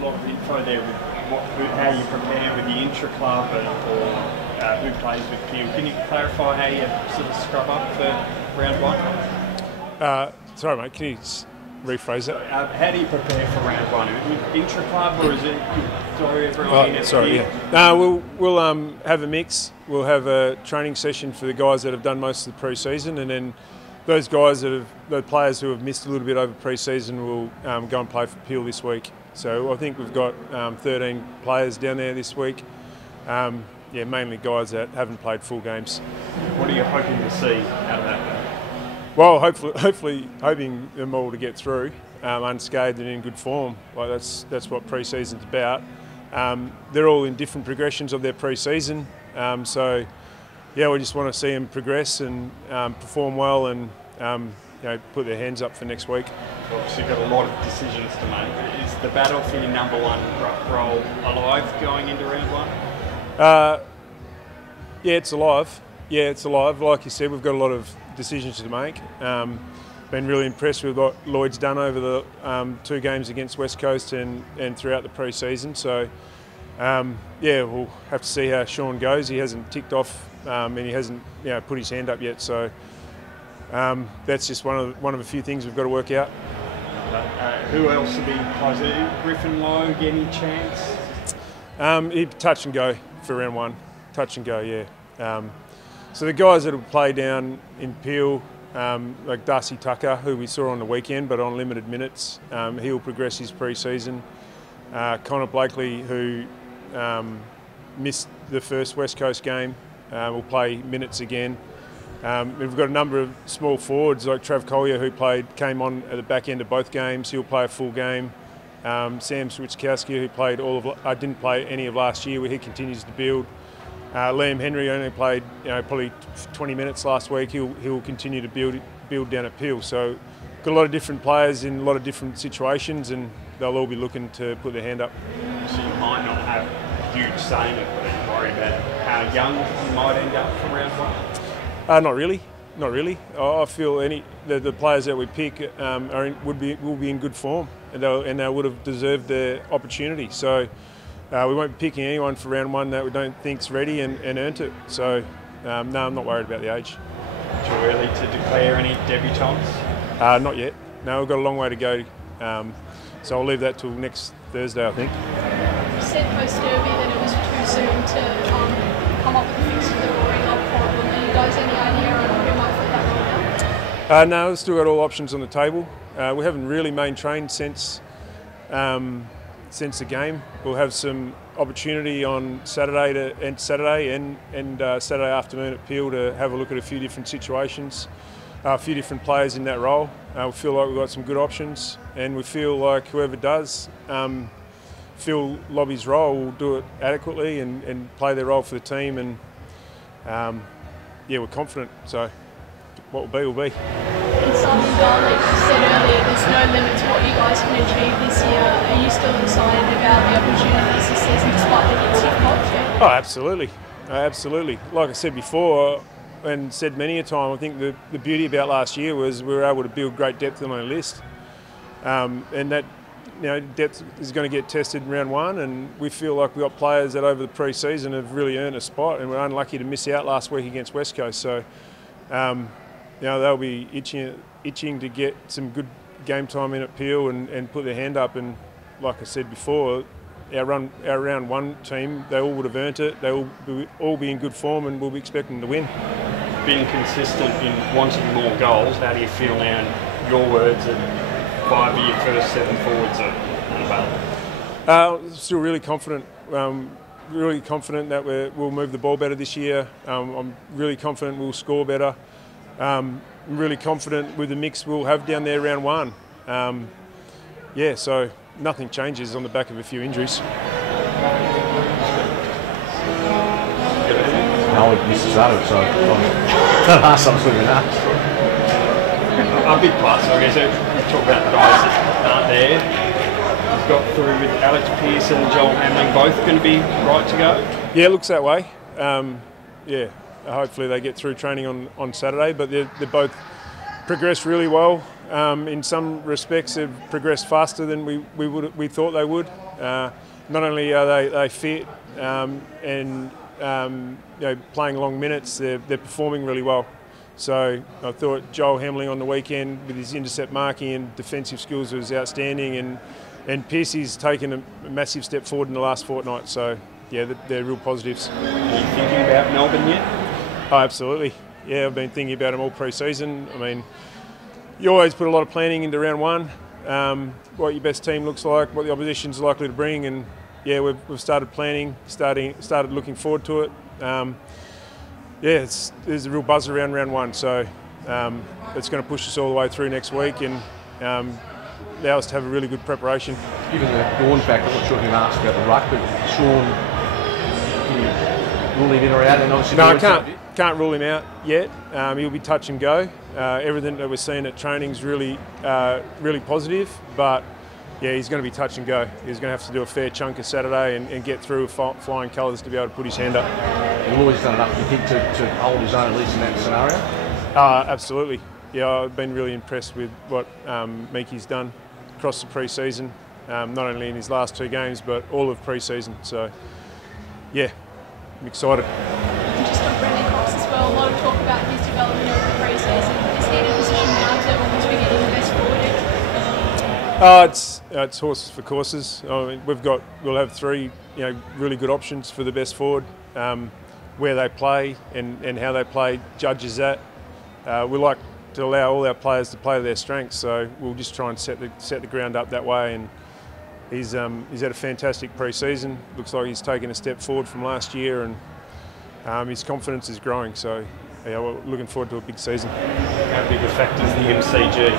lot of info there with how you prepare with the intra-club or who plays with Peel. Can you clarify how you sort of scrub up for round one? Sorry, mate, can you rephrase that? How do you prepare for round one? Intra-club, or is it you throw everyone in at sorry, Peel? yeah. No, we'll have a mix. We'll have a training session for the guys that have done most of the pre-season, and then those guys the players who have missed a little bit over pre-season will go and play for Peel this week. So I think we've got 13 players down there this week. Mainly guys that haven't played full games. What are you hoping to see out of that? Well, hopefully hoping them all to get through unscathed and in good form. Like that's what pre-season's about. They're all in different progressions of their pre-season. We just want to see them progress and perform well and put their hands up for next week. Obviously, you've got a lot of decisions to make. Is the battle for your number one role alive going into round one? It's alive. Yeah, it's alive. Like you said, we've got a lot of decisions to make. Been really impressed with what Lloyd's done over the 2 games against West Coast and throughout the pre-season. So, we'll have to see how Sean goes. He hasn't ticked off and he hasn't put his hand up yet. So that's just one of a few things we've got to work out. Who else will be positive? Griffin Logue, any chance? He'd touch and go for round one. Touch and go, yeah. So the guys that will play down in Peel, like Darcy Tucker, who we saw on the weekend but on limited minutes, he'll progress his pre-season. Connor Blakely, who missed the first West Coast game, will play minutes again. We've got a number of small forwards like Trav Collier, who came on at the back end of both games. He'll play a full game. Sam Switzkowski, who didn't play any of last year, where he continues to build. Liam Henry only played probably 20 minutes last week. He'll continue to build down at Peel. So got a lot of different players in a lot of different situations, and they'll all be looking to put their hand up. So you might not have a huge say in it, but you worry about how young you might end up for round one? Not really. I feel the players that we pick will be in good form, and they would have deserved their opportunity. So we won't be picking anyone for round one that we don't think's ready and earned it. So no, I'm not worried about the age. Too early to declare any debutants? Not yet. No, we've got a long way to go. So I'll leave that till next Thursday, I think. You said post-derby that it was too soon to come up with a fix for the Roaring Up problem. Are you guys any idea on who might fit that role now? No, we've still got all options on the table. We haven't really main trained since the game. We'll have some opportunity on Saturday and Saturday afternoon at Peel to have a look at a few different situations, a few different players in that role. We feel like we've got some good options, and we feel like whoever does fill Lobby's role will do it adequately and play their role for the team. And we're confident. So what will be. In Simon Doll, like you said earlier, there's no limit to what you guys can achieve this year. Are you still excited about the opportunities this season despite the hits you've got? Oh, absolutely. Absolutely. Like I said before, and said many a time, I think the beauty about last year was we were able to build great depth on our list. And that depth is going to get tested in round one, and we feel like we've got players that over the pre-season have really earned a spot, and we're unlucky to miss out last week against West Coast. So they'll be itching to get some good game time in at Peel and put their hand up. And like I said before, our round one team, they all would have earned it. They all be in good form, and we'll be expecting to win. Being consistent in wanting more goals, how do you feel now in your words that 5 of your first 7 forwards are unavailable? Still really confident. Really confident that we'll move the ball better this year. I'm really confident we'll score better. I'm really confident with the mix we'll have down there round one. So nothing changes on the back of a few injuries. Mrs. Adams, so that's absolutely that. A big plus, I guess. We talk about the guys that aren't there. We've got through with Alex Pearce and Joel Hamling both going to be right to go. Yeah, it looks that way. Hopefully they get through training on Saturday, but they're both progressed really well. in some respects have progressed faster than we thought they would. Not only are they fit and playing long minutes, they're performing really well. So I thought Joel Hamling on the weekend with his intercept marking and defensive skills was outstanding, and Piercy's taken a massive step forward in the last fortnight. So yeah, they're real positives. Are you thinking about Melbourne yet? Oh, absolutely. Yeah, I've been thinking about them all pre-season. I mean, you always put a lot of planning into round one, what your best team looks like, what the opposition's likely to bring, and yeah, we've started planning, started looking forward to it. There's a real buzz around round one, so it's going to push us all the way through next week and allow us to have a really good preparation. Given the Dawn factor, I'm not sure if you asked about the ruck, but Sean, can you rule him in or out? And obviously, no, I can't rule him out yet. He'll be touch and go. Everything that we're seeing at training is really positive, but yeah, he's going to be touch and go. He's going to have to do a fair chunk of Saturday and get through with flying colours to be able to put his hand up. He's always done enough, you think, to hold his own, at least in that scenario? Absolutely. Yeah, I've been really impressed with what Meekie's done across the pre-season, not only in his last 2 games, but all of pre-season. So, yeah, I'm excited. And just on Brendan Cox as well, a lot of talk about his development over the pre-season. Is he in a position now to almost be getting the best forward? It's horses for courses. I mean, we'll have 3 really good options for the best forward. Where they play and how they play judges that. We like to allow all our players to play to their strengths, so we'll just try and set the ground up that way. And he's had a fantastic pre-season. Looks like he's taken a step forward from last year, and his confidence is growing. So yeah, we're looking forward to a big season. How big a factor is the MCG?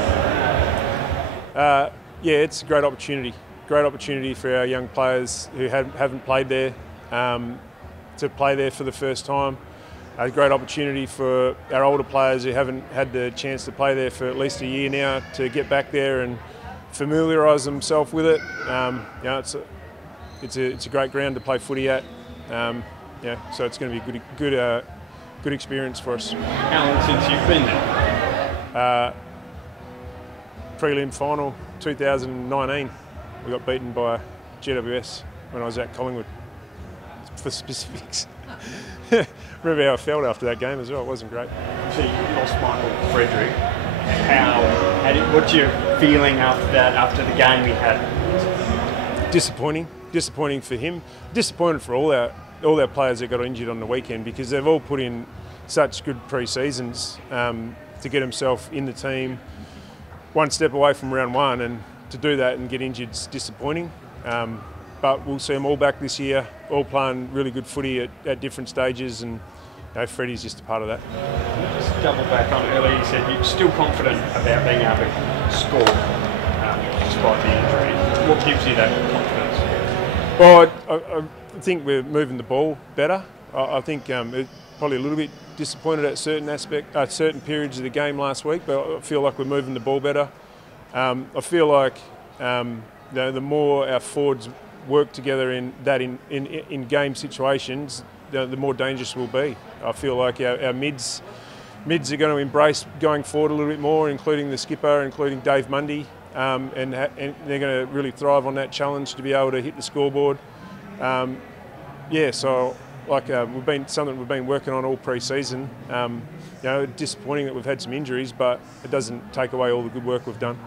Yeah, it's a great opportunity. Great opportunity for our young players who haven't played there to play there for the first time. A great opportunity for our older players who haven't had the chance to play there for at least a year now to get back there and familiarise themselves with it. It's a great ground to play footy at. So it's going to be a good experience for us. How long since you've been there? Prelim final 2019. We got beaten by GWS when I was at Collingwood. For specifics. Remember how I felt after that game as well. It wasn't great. So you lost Michael Frederick. What's your feeling after the game we had? Disappointing for him. Disappointed for all our players that got injured on the weekend, because they've all put in such good pre-seasons to get himself in the team, one step away from round one, and to do that and get injured is disappointing. But we'll see them all back this year, all playing really good footy at different stages, and Freddie's just a part of that. Just double back on earlier, you said you're still confident about being able to score despite the injury. What gives you that confidence? Well, I think we're moving the ball better. I think probably a little bit disappointed at certain periods of the game last week, but I feel like we're moving the ball better. I feel like the more our forwards work together in game situations, the more dangerous we'll be. I feel like our mids are going to embrace going forward a little bit more, including the skipper, including Dave Mundy, and they're going to really thrive on that challenge to be able to hit the scoreboard. So we've been working on all pre-season. Disappointing that we've had some injuries, but it doesn't take away all the good work we've done.